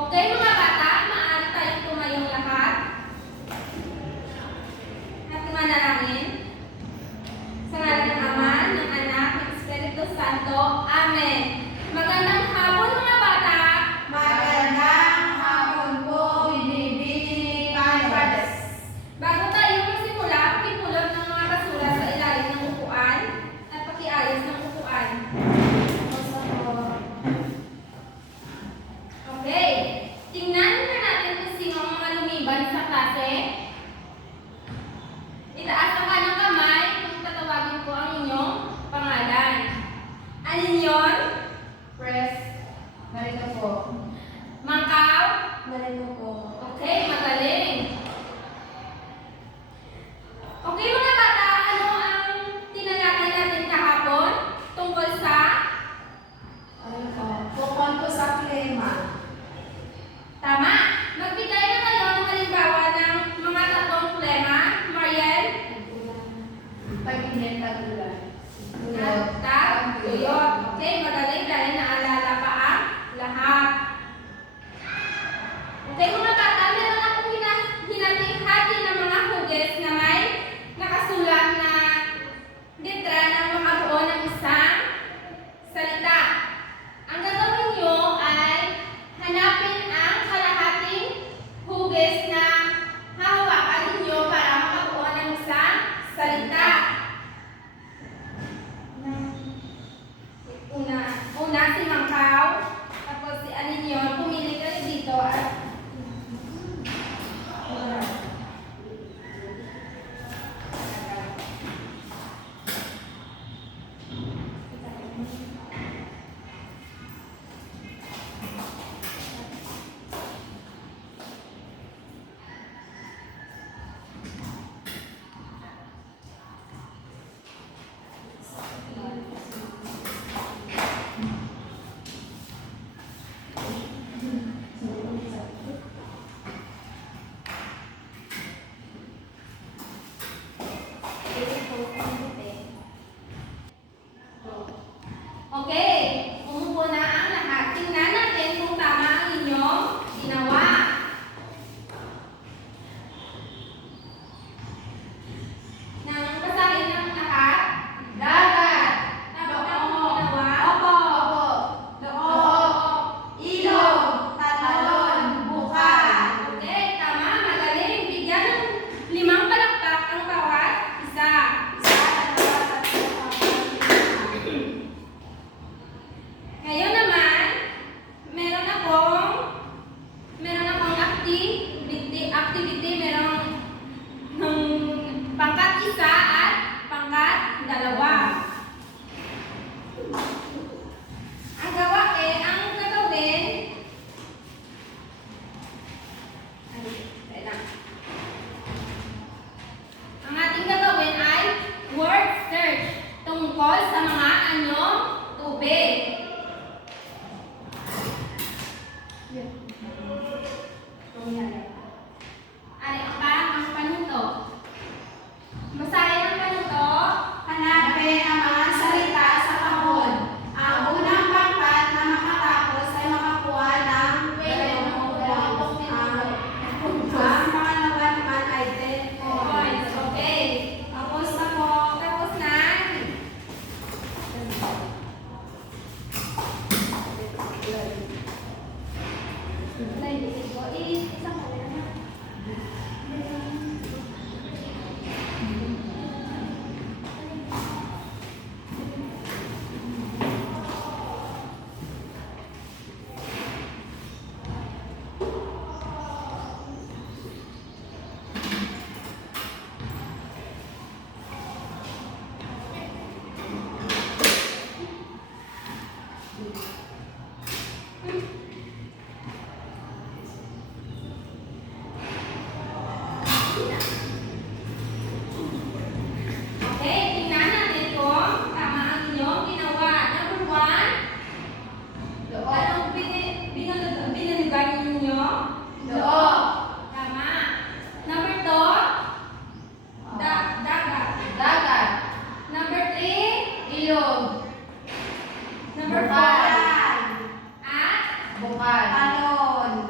Okay, mga bata, maaari tayong tumayong lahat. At manalangin. Sa ngalan ng Ama, ng Anak, ng Espiritu Santo. Amen. Magandang hapon, mga bata. Magandang hapon po, Binibini Canvas. Bago tayo magsimula, pakipulot ng mga basura sa ilalim ng upuan at pakiayos ng upuan. Okay. Tingnan na natin kung sino ang mga lumiban sa klase. Itaas ang kanang kamay kung tatawagin ko ang inyong pangalan. Alin yon? Press. Narito po. Mangkaw? Narito po. Okay, magaling. Okay, mga bata, ano ang tinalakay natin kahapon tungkol sa Ano po? Bukod po sa klema. tama? Magbigay na kayo ng halimbawa ng mga tatlong klema, Mariel. Pag-init, tag-ulan. At tuyot. Okay, magaling dahil naalala pa ang lahat. Okay, mga bata, meron akong hinating-hati ng mga hugis na may nakasulat na litra ng makabuo ng isang salita. Ang gagawin nyo ay hanapin ang kalahating hugis na hahawakan ninyo para makabuo ng isang salita. Una si Mangkaw, tapos si Aninyon, pumili kayo dito at okay, umupo na ang lahat. Tingnan natin kung tama ang inyong ginawa. Nang basahin ng lahat, Dagat. tama ba ang ginawa? Opo. Loob. Ilog. Talon. Bukal. Okay, tama, magaling. Bigyan ng 5 palakpak ang bawat isa. Ngayon naman, meron akong activity, meron ng pangkat 1 at pangkat 2. Ang gagawin, ang ating gagawin ay word search tungkol sa mga anyong tubig. Ang panuto. Basahin ang panuto. Hanapin ang mga salita sa kahon. Ang unang pangkat na makatapos ay makakuha ng 20 points. Ang pangalawa naman ay 10 points. Okay. Tapos na po. Tapos na. Okay, tingnan natin kung tama ang inyong ginawa. Number 1, anong binaligan ninyo? Loob. Tama. Number 2, dagat. Dagat. Number 3, Ilog. number 4, Bukal. at Bukal. Talon.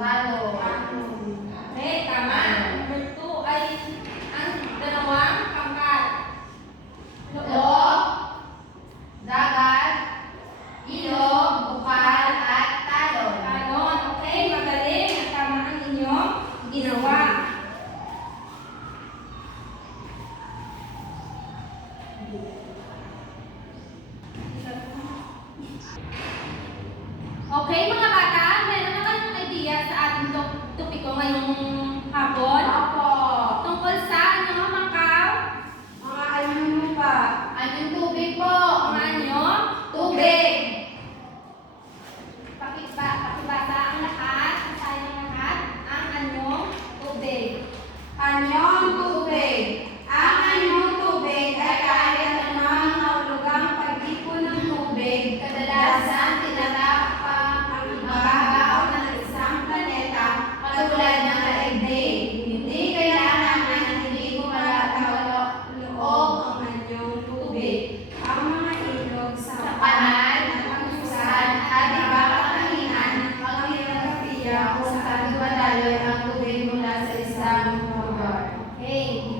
madaloy ang tubig mula sa isang lugar. Okay.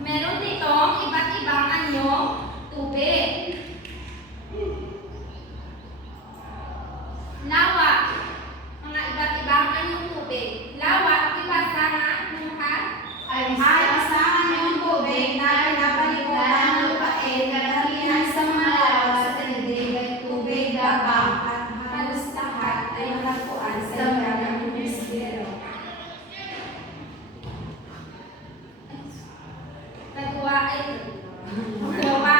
Meron ditong iba't ibang anyong tubig. Lawa. Mga iba't ibang anyong tubig. Lawa, ibasa nga, nuhat. Ay isang yung tubig na pinapaliguan ng lupain karamihan sa mga lawa sa tindig ay tubig labang at halos lahat ay natagpuan sa lugar ng Ministero. Nagawa ay gawa.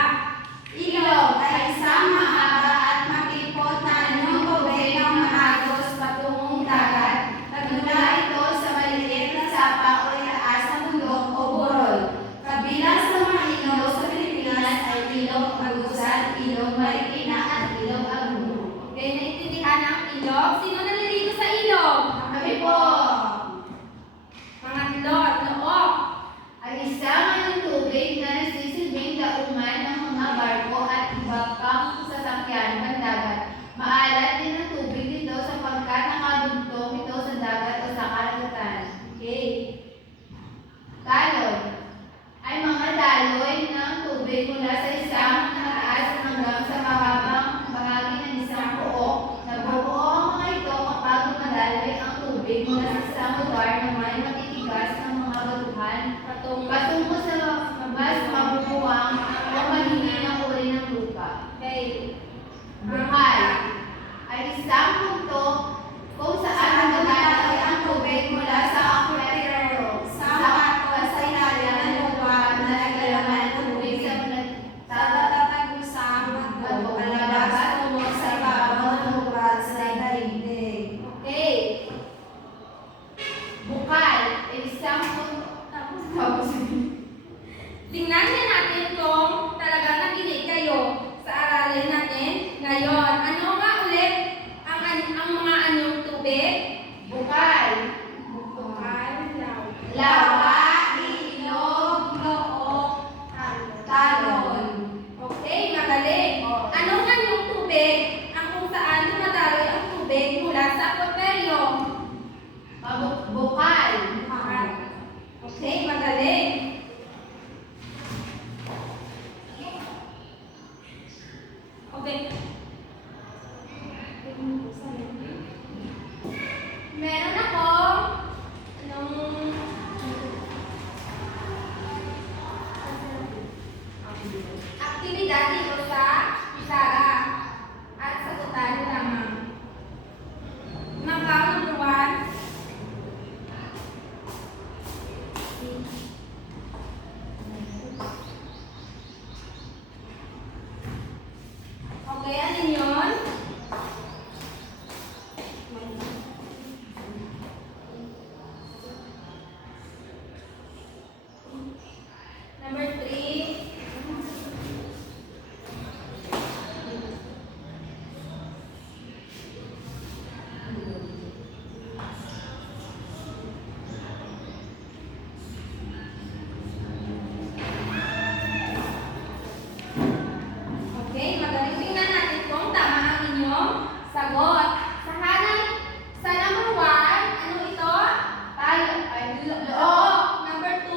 Ilog ay isang mahaba at makipot na anyong tubig na maagos patungong dagat. Nagmula ito sa maliliit na sapa o itaas na bundok o burol. Kabilang sa mga ilog sa Pilipinas ay ilog Agusan, ilog Marikina at ilog Aguno. Okay, naintindihan ang ilog. Sino naliligo sa ilog? Kami po Mga lord, nook. ay isang anyong tubig na nagsisilbing daungan ng mga barko at iba pang sasakyan ng dagat. Maalat din ang tubig dito sapagkat nakadugtong ito sa dagat o sa karagatan. Okay. Daloy ay mga daloy ng tubig mula sa isang mataas hanggang sa mahabang bahagi ng isang pook. Nabubuo ang mga ito kapag dumadaloy ang tubig mula sa isang lugar na may matitigas ng mga batuhan patungo sa mas mabubuwang o mahinang na uri ng lupa. Okay. Bukal ay isang punto kung saan dumadaloy ang tubig mula sa akwero sa sa ilalim ng lugar na naglalaman ng tubig sa natatagusang bato palabas tungo sa ibabaw ng lugar sa daigdig. Okay. Bukal ay isang tapos Tingnan din natin kung talagang nakinig kayo sa aralin natin ngayon. Ano nga ulit ang mga anyong tubig? bukal, Bukal, lawa, ilog, look, talon. Okay, magaling. Anong anyong tubig ang kung saan dumadaloy ang tubig mula sa aquarium? Bukal. Okay, magaling. Okay. Meron ako aktibidad dito sa Sara at sagutan lamang. Number 1. Okay, ano yun? Number 3. Okay, magaling. Tingnan natin kung tama ang inyong sagot. Sa number 1, ano ito? Loob. Number 2,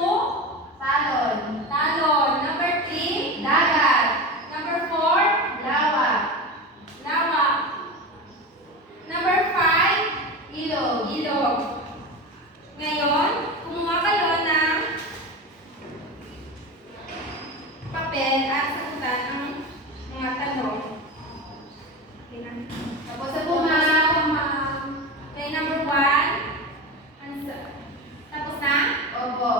Talon. talon. Number 3, Dagat. number 4, Lawa. lawa. Number 5, Ilog. ilog. Ngayon, kumuha kayo ng papel at sagutan ang mga tanong. Okay na. Tapos na po, ma'am. Okay, number 1. Answer. Tapos na? Opo.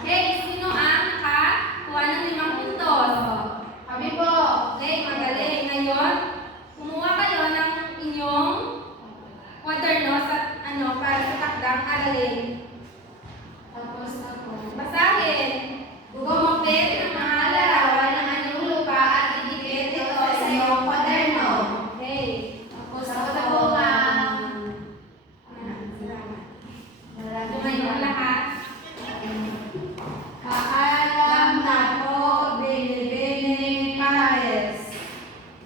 Okay, sino ang nakakuha ng 5 puntos? Kami po. Okay, magaling. Ngayon, kumuha kayo ng inyong kwaderno sa para sa takdang aralin.